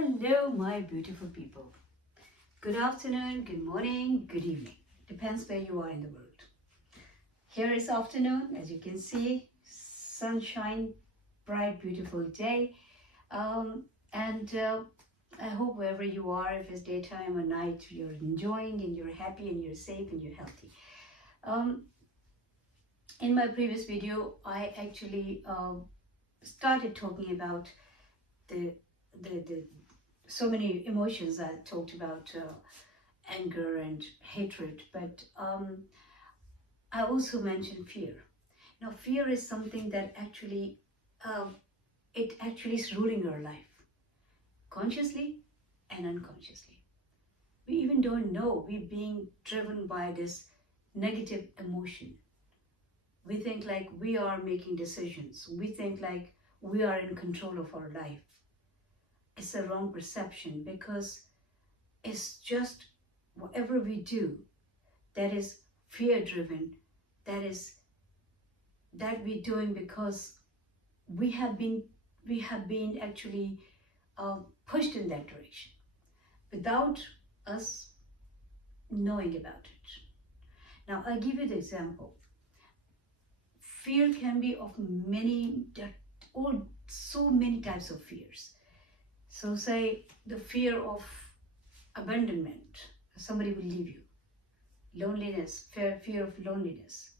Hello, my beautiful people. Good afternoon, good morning, good evening. Depends where you are in the world. Here is afternoon, as you can see, sunshine, bright, beautiful day. And I hope wherever you are, if it's daytime or night, you're enjoying and you're happy and you're safe and you're healthy. In my previous video, I actually started talking about the so many emotions. I talked about anger and hatred, but I also mentioned fear. Now, fear is something that actually it actually is ruling our life, consciously and unconsciously. We even don't know we're being driven by this negative emotion. We think like we are making decisions. We think like we are in control of our life. It's a wrong perception because it's just whatever we do that is fear driven, that we're doing because we have been actually pushed in that direction without us knowing about it. Now I'll give you the example. Fear can be of so many types of fears. So say the fear of abandonment, somebody will leave you, loneliness, fear of loneliness,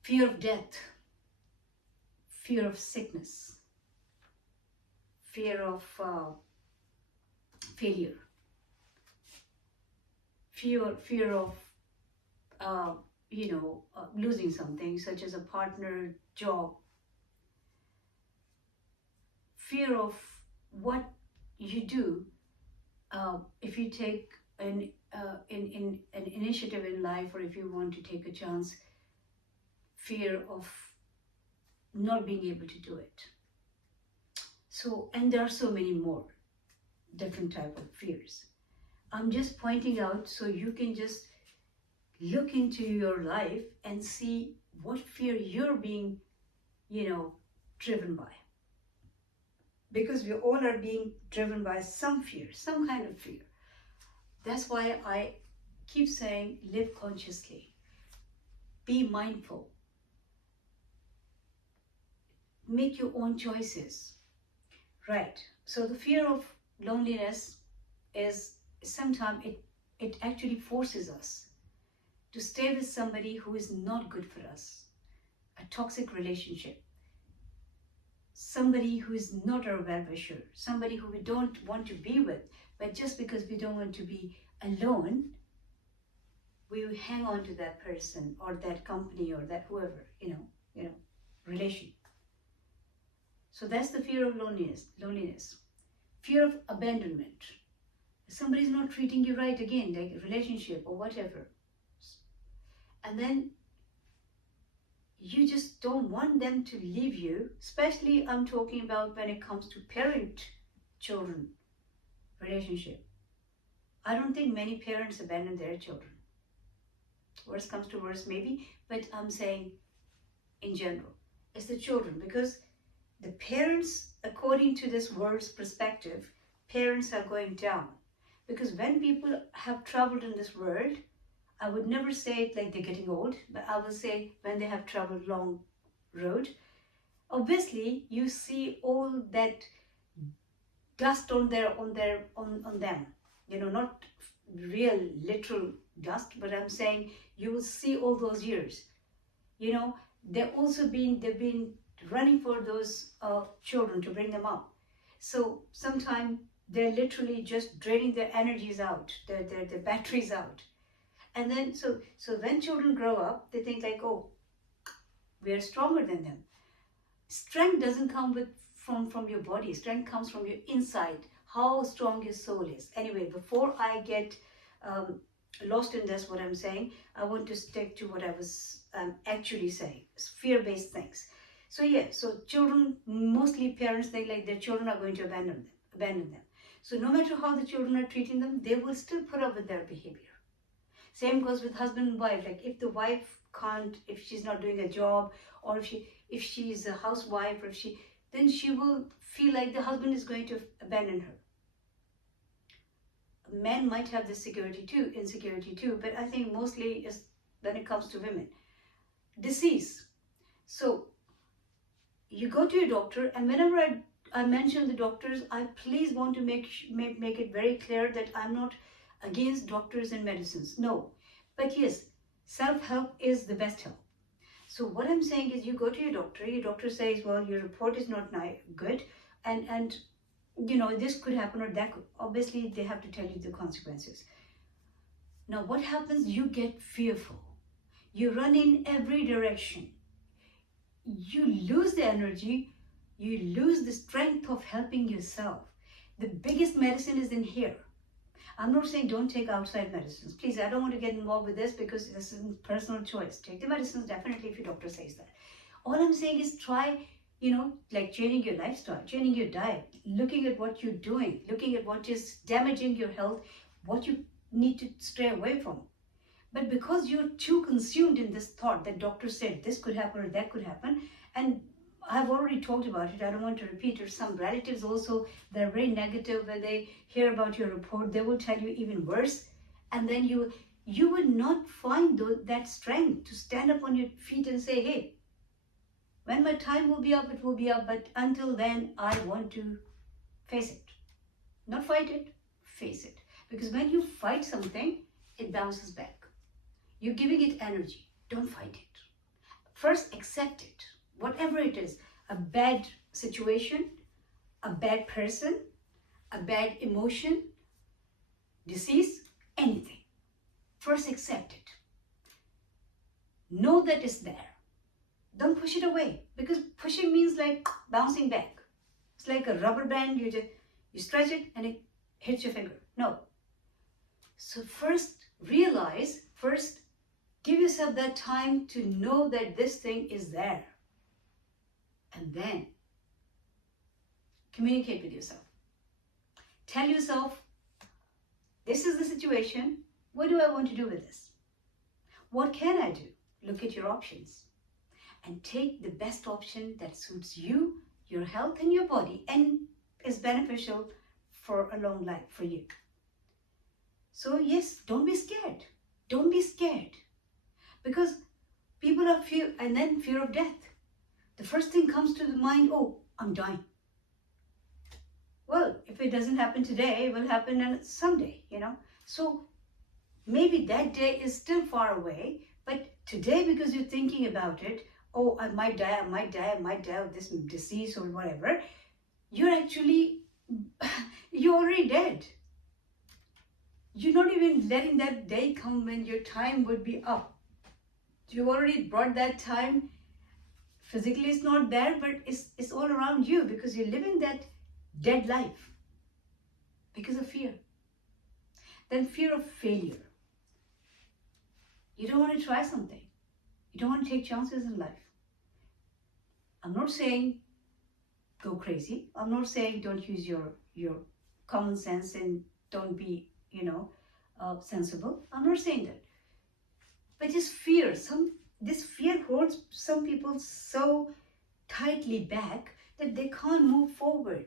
fear of death, fear of sickness, fear of failure, fear of losing something such as a partner, job, fear of what you do if you take in an initiative in life, or if you want to take a chance, fear of not being able to do it. So, and there are so many more different type of fears. I'm just pointing out so you can just look into your life and see what fear you're being, driven by. Because we all are being driven by some fear, some kind of fear. That's why I keep saying live consciously, be mindful, make your own choices. Right. So the fear of loneliness is sometimes it actually forces us to stay with somebody who is not good for us, a toxic relationship, somebody who is not our well-wisher, somebody who we don't want to be with, but just because we don't want to be alone, we will hang on to that person or that company or that whoever, relation. So that's the fear of loneliness. Fear of abandonment. Somebody's not treating you right again, like a relationship or whatever. And then you just don't want them to leave you, especially I'm talking about when it comes to parent-children relationship. I don't think many parents abandon their children. Worst comes to worst maybe, but I'm saying in general, it's the children, because the parents, according to this world's perspective, parents are going down. Because when people have traveled in this world, I would never say it like they're getting old, but I will say when they have traveled long road, obviously you see all that dust on them. Not real literal dust, but I'm saying you will see all those years. They've been running for those children to bring them up. So sometimes they're literally just draining their energies out, their batteries out. And then so when children grow up, they think like, oh, we are stronger than them. Strength doesn't come from your body. Strength comes from your inside, how strong your soul is. Anyway, before I get lost in this, what I'm saying, I want to stick to what I was actually saying, fear-based things. So yeah, so children, mostly parents think like their children are going to abandon them. So no matter how the children are treating them, they will still put up with their behavior. Same goes with husband and wife. Like if the wife can't, if she's not doing a job, or if she's a housewife, or if then she will feel like the husband is going to abandon her. Men might have this insecurity too, but I think mostly is when it comes to women. Disease. So you go to your doctor, and whenever I mention the doctors, I please want to make it very clear that I'm not against doctors and medicines. No. But yes, self-help is the best help. So what I'm saying is, you go to your doctor says, well, your report is not good, and this could happen or that could. Obviously, they have to tell you the consequences. Now, what happens? You get fearful. You run in every direction. You lose the energy. You lose the strength of helping yourself. The biggest medicine is in here. I'm not saying don't take outside medicines. Please, I don't want to get involved with this because this is a personal choice. Take the medicines definitely if your doctor says that. All I'm saying is try, like changing your lifestyle, changing your diet, looking at what you're doing, looking at what is damaging your health, what you need to stay away from. But because you're too consumed in this thought that doctor said this could happen or that could happen, and I've already talked about it, I don't want to repeat it. Some relatives also, they're very negative when they hear about your report. They will tell you even worse. And then you would not find that strength to stand up on your feet and say, hey, when my time will be up, it will be up. But until then, I want to face it. Not fight it, face it. Because when you fight something, it bounces back. You're giving it energy. Don't fight it. First, accept it. Whatever it is, a bad situation, a bad person, a bad emotion, disease, anything. First, accept it. Know that it's there. Don't push it away, because pushing means like bouncing back. It's like a rubber band. You stretch it and it hits your finger. No. So first, give yourself that time to know that this thing is there. And then communicate with yourself. Tell yourself, this is the situation. What do I want to do with this? What can I do? Look at your options and take the best option that suits you, your health and your body, and is beneficial for a long life for you. So yes, don't be scared. Don't be scared. Because people are fear of death. The first thing comes to the mind, oh, I'm dying. Well, if it doesn't happen today, it will happen someday, So maybe that day is still far away, but today, because you're thinking about it, oh, I might die of this disease or whatever, you're already dead. You're not even letting that day come when your time would be up. You already brought that time. Physically it's not there, but it's all around you because you're living that dead life because of fear. Then fear of failure. You don't want to try something. You don't want to take chances in life. I'm not saying go crazy. I'm not saying don't use your common sense and don't be, sensible. I'm not saying that. But just fear. This fear holds some people so tightly back that they can't move forward.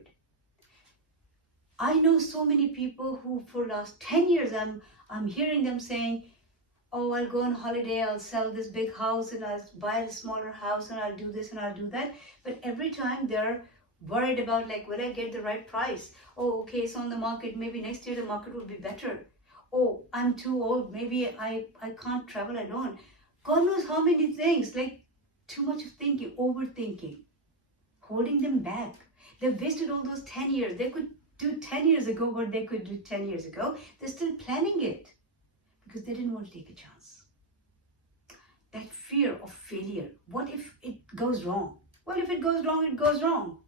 I know so many people who for last 10 years I'm hearing them saying, oh, I'll go on holiday, I'll sell this big house and I'll buy a smaller house and I'll do this and I'll do that. But every time they're worried about like, will I get the right price? Oh, okay, it's on the market. Maybe next year the market will be better. Oh, I'm too old. Maybe I can't travel alone. God knows how many things, like too much of thinking, overthinking, holding them back. They've wasted all those 10 years. They could do 10 years ago what they could do 10 years ago. They're still planning it because they didn't want to take a chance. That fear of failure. What if it goes wrong? Well, if it goes wrong, it goes wrong.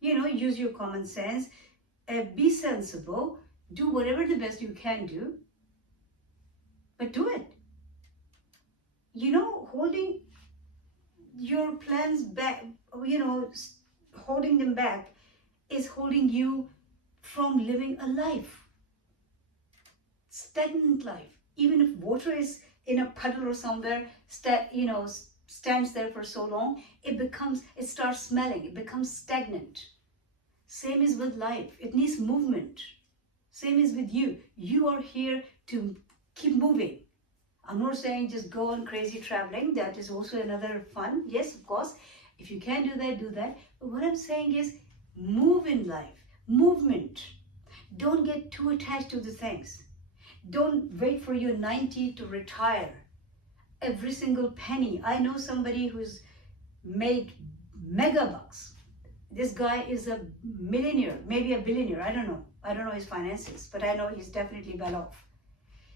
Use your common sense, be sensible, do whatever the best you can do, but do it. Holding your plans back, holding them back is holding you from living a life, stagnant life. Even if water is in a puddle or somewhere, stands there for so long, it starts smelling, it becomes stagnant. Same is with life. It needs movement. Same is with you. You are here to keep moving. I'm not saying just go on crazy traveling. That is also another fun. Yes, of course. If you can do that, do that. But what I'm saying is move in life. Movement. Don't get too attached to the things. Don't wait for your 90 to retire. Every single penny. I know somebody who's made mega bucks. This guy is a millionaire, maybe a billionaire. I don't know. I don't know his finances, but I know he's definitely well off.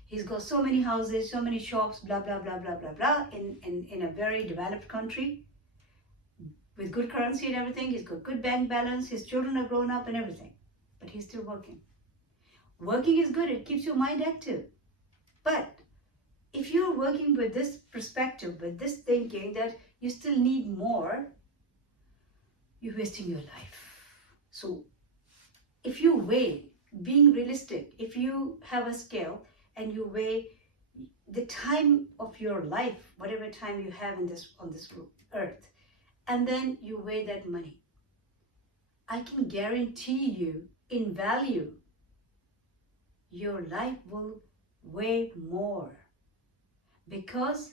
He's got so many houses, so many shops, blah, blah, blah, blah, blah, blah, in a very developed country with good currency and everything. He's got good bank balance. His children are grown up and everything, but he's still working. Working is good. It keeps your mind active. But if you're working with this perspective, with this thinking that you still need more, you're wasting your life. So if you weigh, being realistic, if you have a scale and you weigh the time of your life, whatever time you have on this earth, and then you weigh that money, I can guarantee you, in value, your life will weigh more. Because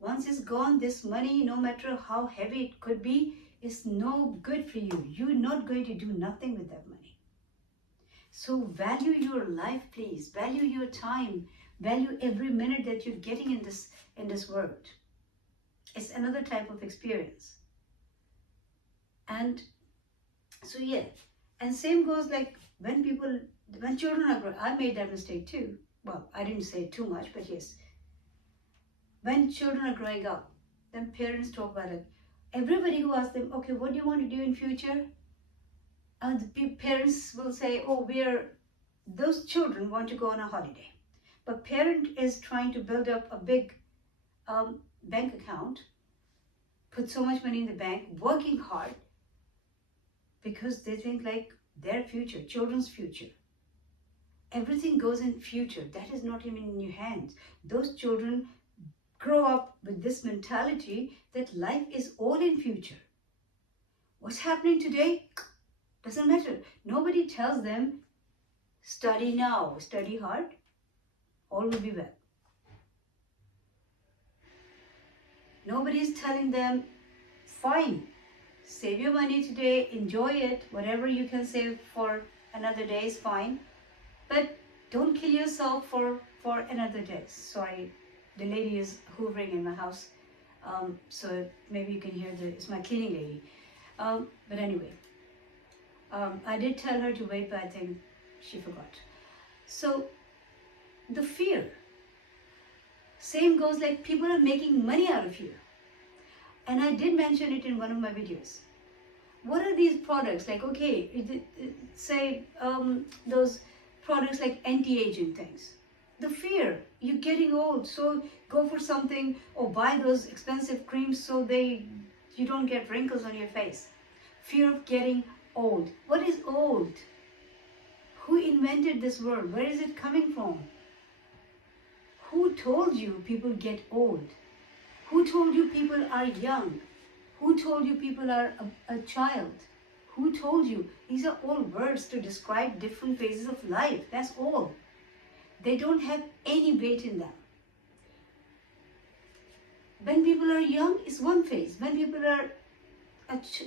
once it's gone, this money, no matter how heavy it could be, is no good for you. You're not going to do nothing with that money. So value your life, please. Value your time. Value every minute that you're getting in this world. It's another type of experience. And so yeah, and same goes like when children are growing. I made that mistake too. Well, I didn't say too much, but yes. When children are growing up, then parents talk about it. Everybody who asks them, okay, what do you want to do in future? The parents will say, oh, those children want to go on a holiday. But parent is trying to build up a big bank account, put so much money in the bank, working hard, because they think like their future, children's future. Everything goes in future. That is not even in your hands. Those children grow up with this mentality that life is all in future. What's happening today doesn't matter. Nobody tells them, study now, study hard, all will be well. Nobody is telling them, fine, save your money today, enjoy it, whatever you can save for another day is fine, but don't kill yourself for another day. Sorry, the lady is hoovering in my house, so maybe you can hear it's my cleaning lady. But anyway, I did tell her to wait, but I think she forgot. So the fear, same goes like people are making money out of you. And I did mention it in one of my videos. What are these products? Like, okay, say those products like anti-aging things. The fear, you're getting old, so go for something or buy those expensive creams so you don't get wrinkles on your face. Fear of getting old. What is old? Who invented this word? Where is it coming from? Who told you people get old? Who told you people are young? Who told you people are a child? Who told you? These are all words to describe different phases of life. That's all. They don't have any weight in them. When people are young, it's one phase. When people are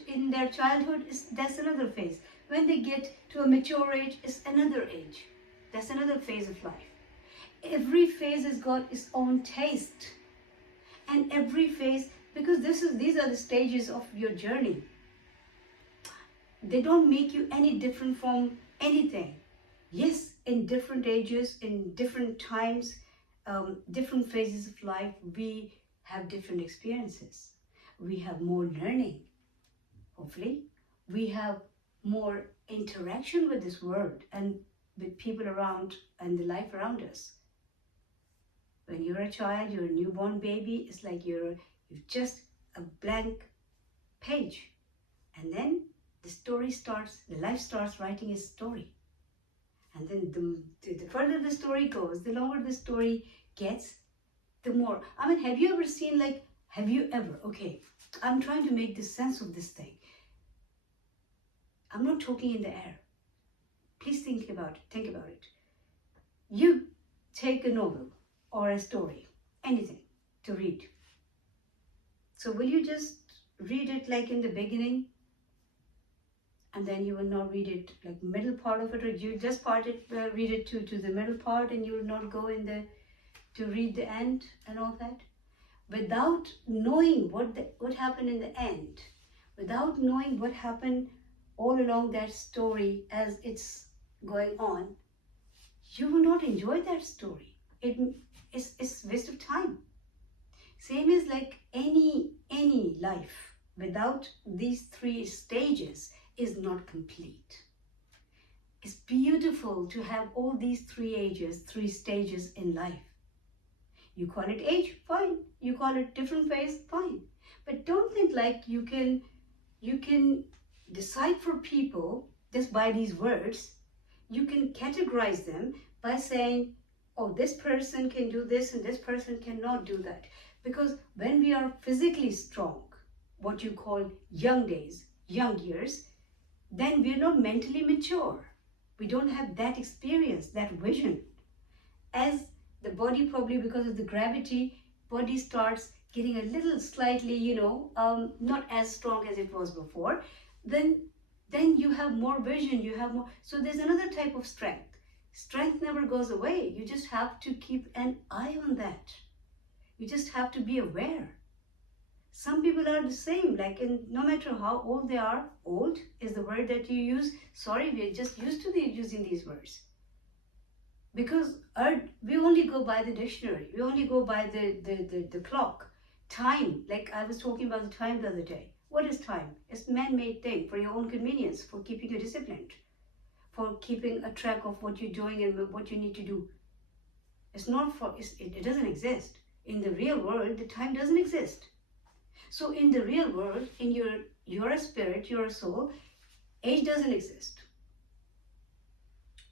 in their childhood, that's another phase. When they get to a mature age, it's another age. That's another phase of life. Every phase has got its own taste. And every phase, because these are the stages of your journey. They don't make you any different from anything. Yes, in different ages, in different times, different phases of life, we have different experiences. We have more learning, hopefully. We have more interaction with this world and with people around and the life around us. When you're a child, you're a newborn baby, it's like you're just a blank page. And then the life starts writing its story. And then the further the story goes, the longer the story gets, the more. I mean, have you ever seen like Have you ever, okay, I'm trying to make the sense of this thing. I'm not talking in the air. Please think about it. You take a novel or a story, anything to read. So will you just read it like in the beginning, and then you will not read it like middle part of it, or you just read it to the middle part, and you will not go in the to read the end and all that, without knowing what happened in the end, without knowing what happened all along that story as it's going on, you will not enjoy that story. It's waste of time. Same is like any life without these three stages is not complete. It's beautiful to have all these three stages in life. You call it age, fine. You call it different phase, fine. But don't think like you can decide for people just by these words. You can categorize them by saying, oh, this person can do this and this person cannot do that. Because when we are physically strong, what you call young years, then we're not mentally mature. We don't have that experience, that vision. As the body, probably because of the gravity, body starts getting a little slightly, not as strong as it was before, then you have more vision, you have more. So there's another type of strength. Strength never goes away. You just have to keep an eye on that. You just have to be aware. Some people are the same, like no matter how old they are, old is the word that you use. Sorry, we're just used to using these words. Because we only go by the dictionary. We only go by the clock. Time, like I was talking about the time the other day. What is time? It's a man-made thing for your own convenience, for keeping you disciplined, for keeping a track of what you're doing and what you need to do. It's not for, it doesn't exist. In the real world, the time doesn't exist. So in the real world, in your spirit, your soul, age doesn't exist.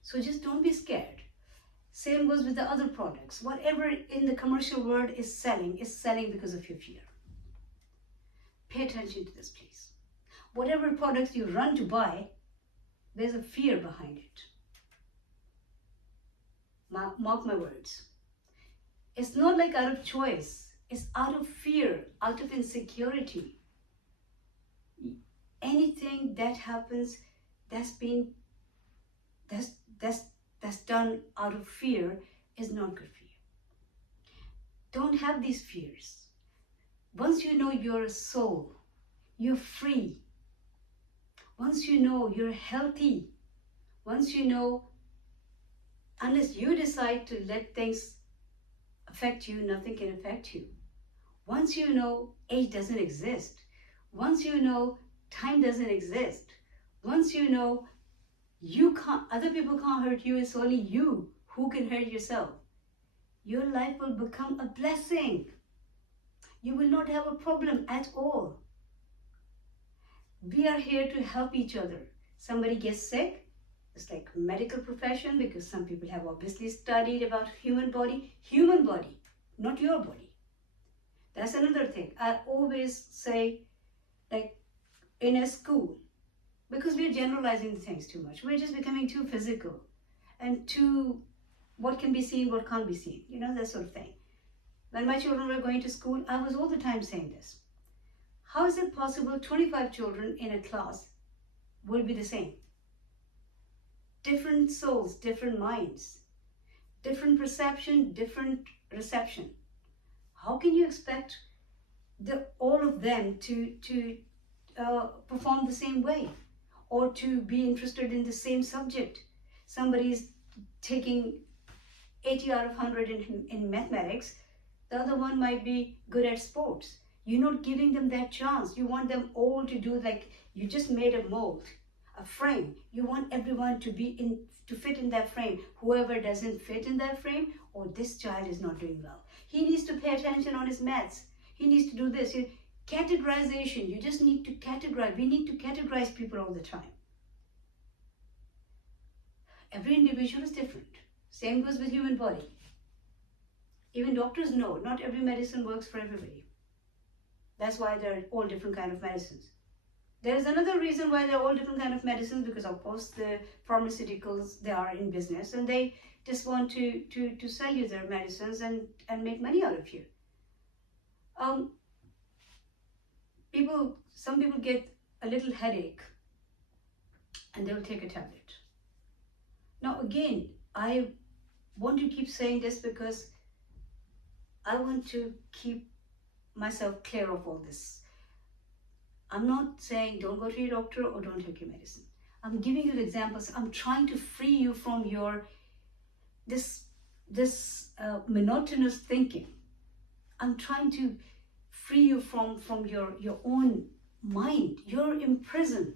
So just don't be scared. Same goes with the other products. Whatever in the commercial world is selling because of your fear. Pay attention to this, please. Whatever products you run to buy, there's a fear behind it. Mark my words. It's not like out of choice. It's out of fear, out of insecurity. Anything that happens that's done out of fear is not good for you. Don't have these fears. Once you know you're a soul, you're free. Once you know you're healthy, once you know, unless you decide to let things affect you, nothing can affect you. Once you know age doesn't exist, once you know time doesn't exist, once you know other people can't hurt you, it's only you who can hurt yourself, your life will become a blessing. You will not have a problem at all. We are here to help each other. Somebody gets sick, it's like medical profession, because some people have obviously studied about human body, not your body. That's another thing. I always say, like in a school, because we're generalizing things too much. We're just becoming too physical and too what can be seen, what can't be seen, that sort of thing. When my children were going to school, I was all the time saying this. How is it possible 25 children in a class will be the same? Different souls, different minds, different perception, different reception. How can you expect all of them to perform the same way or to be interested in the same subject? Somebody is taking 80 out of 100 in mathematics, the other one might be good at sports. You're not giving them that chance. You want them all to do like you just made a mold, a frame. You want everyone to fit in that frame. Whoever doesn't fit in that frame, or this child is not doing well. He needs to pay attention on his maths. He needs to do this. Categorization. You just need to categorize. We need to categorize people all the time. Every individual is different. Same goes with human body. Even doctors know not every medicine works for everybody. That's why there are all different kind of medicines. There is another reason why there are all different kind of medicines, because of course the pharmaceuticals, they are in business and they just want to sell you their medicines and make money out of you. Some people get a little headache and they'll take a tablet. Now again, I want to keep saying this because I want to keep myself clear of all this. I'm not saying don't go to your doctor or don't take your medicine. I'm giving you the examples. I'm trying to free you from your this monotonous thinking. I'm trying to free you from your own mind. You're imprisoned.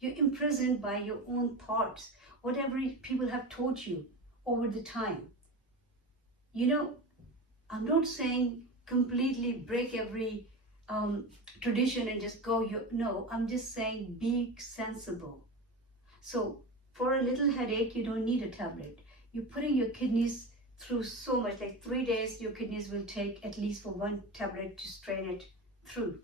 You're imprisoned by your own thoughts, whatever people have taught you over the time. You know, I'm not saying completely break every tradition and just go. No, I'm just saying be sensible. So for a little headache, you don't need a tablet. You're putting your kidneys through so much, like 3 days, your kidneys will take at least for one tablet to strain it through.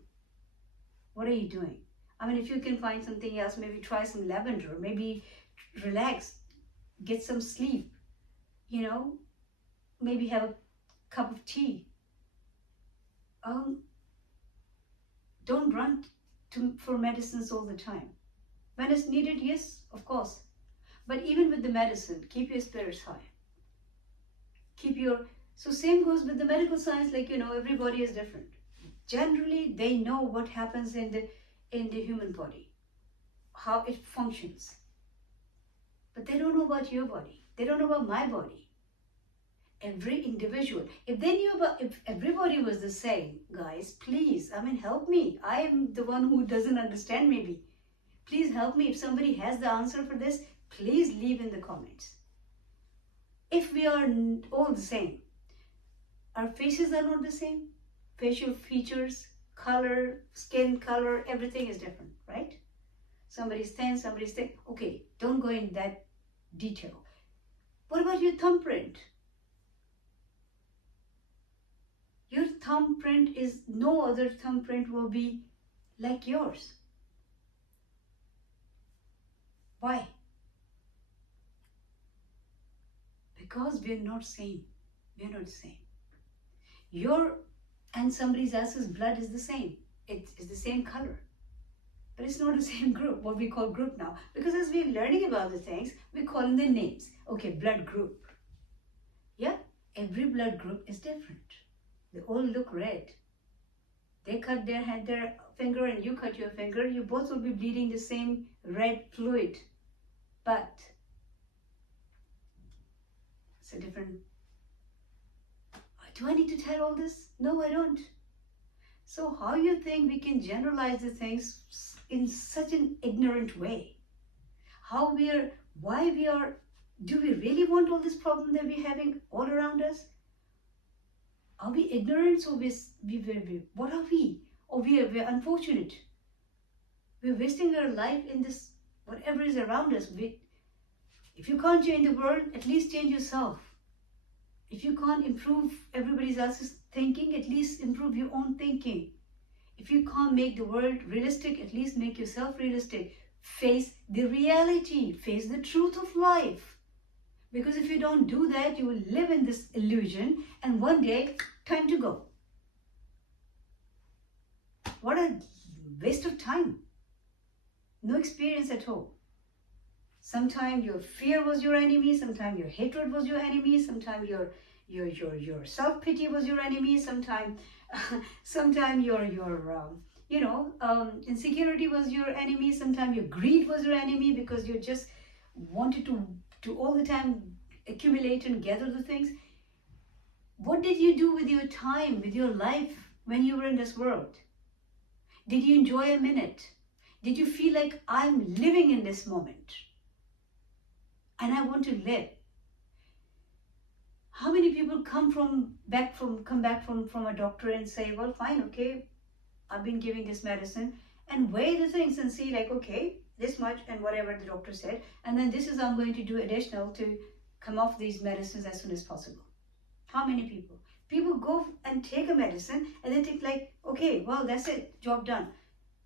What are you doing? I mean, if you can find something else, maybe try some lavender, maybe relax, get some sleep, you know, maybe have a cup of tea. Don't run for medicines all the time. When it's needed, yes, of course. But even with the medicine, keep your spirits high. So same goes with the medical science, like, you know, everybody is different. Generally, they know what happens in the human body, how it functions. But they don't know about your body. They don't know about my body. Every individual. If everybody was the same, guys, please, I mean, help me. I am the one who doesn't understand maybe. Please help me. If somebody has the answer for this, please leave in the comments. If we are all the same, our faces are not the same, facial features, color, skin color, everything is different, right? Somebody's thin, somebody's thick. Okay, don't go in that detail. What about your thumbprint? Your thumbprint is, no other thumbprint will be like yours. Why? Because we're not same. We're not the same. Your and somebody else's blood is the same. It is the same color. But it's not the same group, what we call group now. Because as we're learning about the things, we're calling them names. Okay, blood group. Yeah, every blood group is different. They all look red. They cut their finger and you cut your finger. You both will be bleeding the same red fluid. But it's a different... Do I need to tell all this? No, I don't. So how you think we can generalize the things in such an ignorant way? Do we really want all this problem that we're having all around us? Are we ignorant or what are we? Or we're unfortunate. We're wasting our life in this, whatever is around us. If you can't change the world, at least change yourself. If you can't improve everybody else's thinking, at least improve your own thinking. If you can't make the world realistic, at least make yourself realistic. Face the reality, face the truth of life. Because if you don't do that, you will live in this illusion and one day, time to go. What a waste of time. No experience at all. Sometimes your fear was your enemy, sometimes your hatred was your enemy, sometimes your self-pity was your enemy, sometimes your insecurity was your enemy, sometimes your greed was your enemy because you just wanted to all the time accumulate and gather the things. What did you do with your time, with your life when you were in this world? Did you enjoy a minute? Did you feel like I'm living in this moment? And I want to live. How many people come back from a doctor and say, well, fine, okay, I've been giving this medicine, and weigh the things and see like, okay, this much and whatever the doctor said, and then this is I'm going to do additional to come off these medicines as soon as possible. How many people? People go and take a medicine and they think like, okay, well, that's it, job done.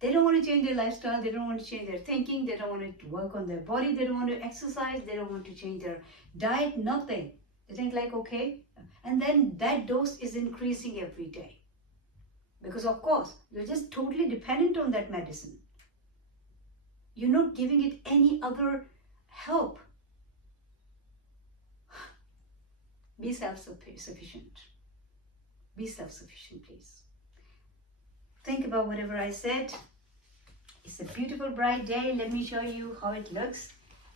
They don't want to change their lifestyle, they don't want to change their thinking, they don't want to work on their body, they don't want to exercise, they don't want to change their diet, nothing. They think like, okay, and then that dose is increasing every day. Because of course, you're just totally dependent on that medicine. You're not giving it any other help. Be self-sufficient. Be self-sufficient, please. Think about whatever I said. It's a beautiful bright day. Let me show you how it looks.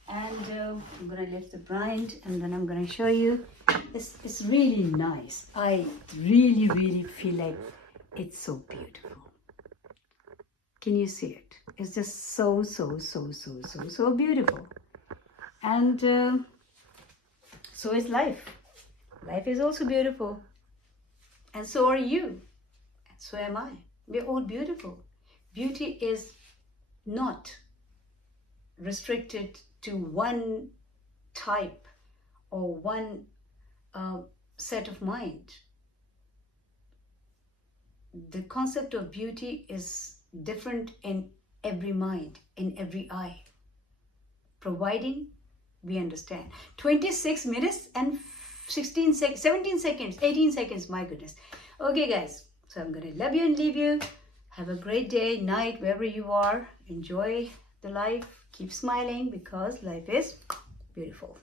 And I'm going to lift the blind and then I'm going to show you. It's really nice. I really, really feel like it's so beautiful. Can you see it? It's just so beautiful. And so is life. Life is also beautiful. And so are you. And so am I. We're all beautiful. Beauty is not restricted to one type or one set of mind. The concept of beauty is different in every mind, in every eye, providing we understand. 26 minutes and 17 seconds, 18 seconds, my goodness. Okay guys, so I'm gonna love you and leave you. Have a great day, night, wherever you are. Enjoy the life, keep smiling because life is beautiful.